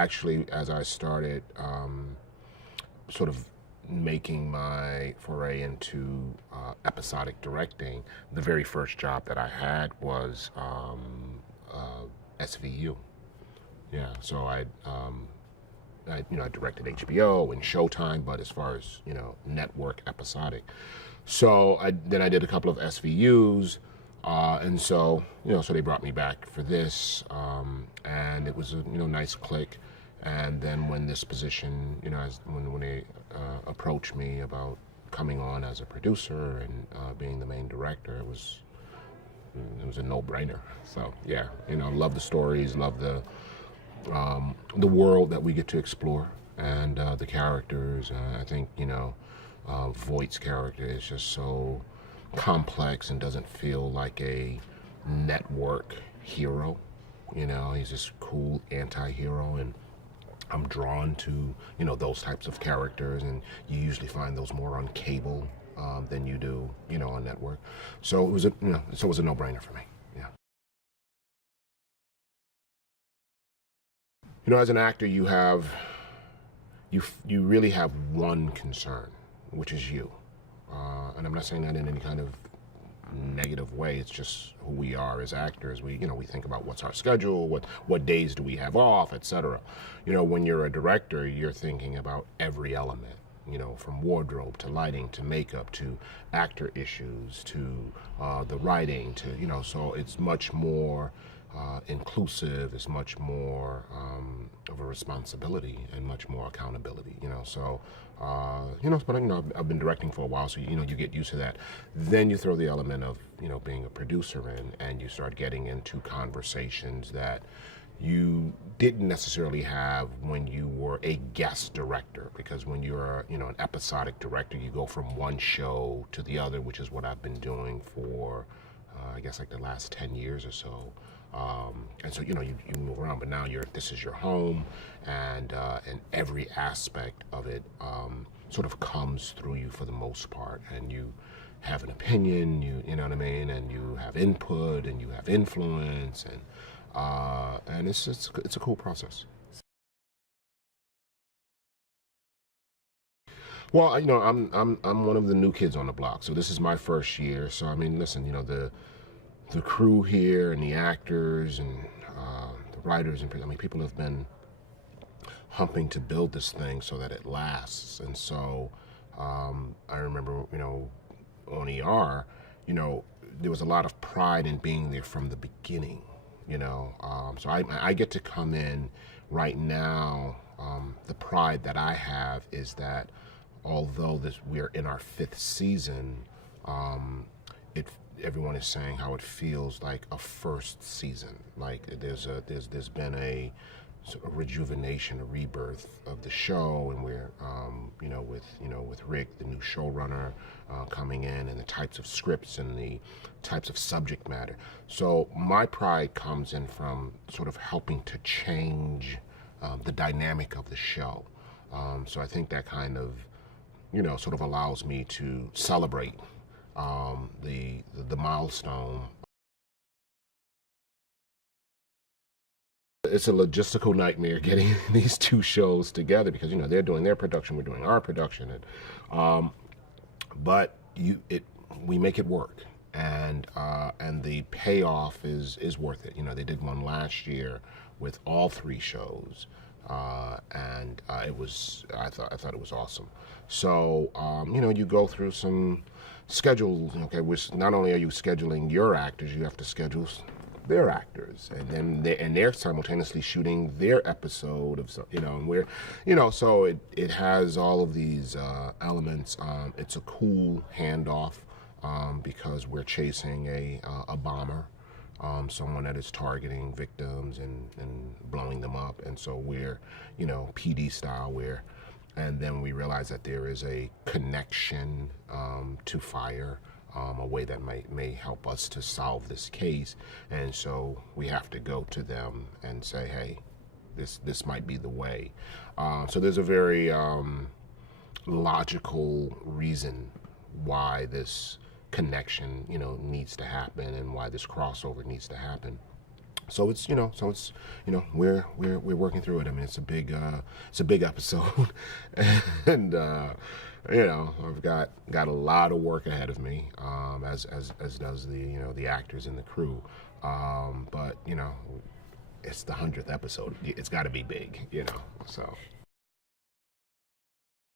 Actually, as I started sort of making my foray into episodic directing, the very first job that I had was SVU. Yeah, so I directed HBO and Showtime, but as far as network episodic, so then I did a couple of SVUs, and so they brought me back for this, and it was a nice click. And then when this position, when they approached me about coming on as a producer and being the main director, it was a no-brainer. So yeah, love the stories, love the world that we get to explore, and the characters. I think Voight's character is just so complex and doesn't feel like a network hero. He's this cool anti-hero, and I'm drawn to those types of characters, and you usually find those more on cable than you do on network. So it was a no-brainer for me. Yeah. As an actor, you really have one concern, which is you. And I'm not saying that in any kind of negative way. It's just who we are as actors. We think about what's our schedule, what days do we have off, etc. When you're a director, you're thinking about every element, from wardrobe to lighting to makeup to actor issues to the writing to, so it's much more inclusive, it's much more of a responsibility and much more accountability, but I've been directing for a while, so you get used to that. Then you throw the element of being a producer in, and you start getting into conversations that you didn't necessarily have when you were a guest director, because when you're an episodic director, you go from one show to the other, which is what I've been doing for I guess like the last 10 years or so. And so you move around, but now this is your home, and every aspect of it sort of comes through you for the most part, and you have an opinion, you know what I mean, and you have input and you have influence, and it's a cool process. Well, I'm one of the new kids on the block, so this is my first year. So I mean, listen, the crew here and the actors and the writers and people have been humping to build this thing so that it lasts. And so I remember, on ER, there was a lot of pride in being there from the beginning. So I get to come in right now. The pride that I have is that although we're in our 5th season, everyone is saying how it feels like a first season. Like there's been a sort of rejuvenation, a rebirth of the show, and we're with Rick, the new showrunner, coming in, and the types of scripts and the types of subject matter. So my pride comes in from sort of helping to change the dynamic of the show. So I think that kind of sort of allows me to celebrate the milestone. It's a logistical nightmare getting these two shows together, because they're doing their production, we're doing our production, and but we make it work, and the payoff is worth it. They did one last year with all 3 shows, and I thought it was awesome. So you go through some schedule, okay, which not only are you scheduling your actors, you have to schedule their actors, and then they're simultaneously shooting their episode of and we're so it has all of these elements. It's a cool handoff because we're chasing a bomber, someone that is targeting victims and blowing them up, and so we're PD style, and then we realize that there is a connection to fire, a way that may help us to solve this case, and so we have to go to them and say, hey, this might be the way. So there's a very logical reason why this connection needs to happen, and why this crossover needs to happen. So it's we're working through it. I mean, it's a big episode, and I've got a lot of work ahead of me, as does the actors and the crew, but it's the 100th episode. It's got to be big, so.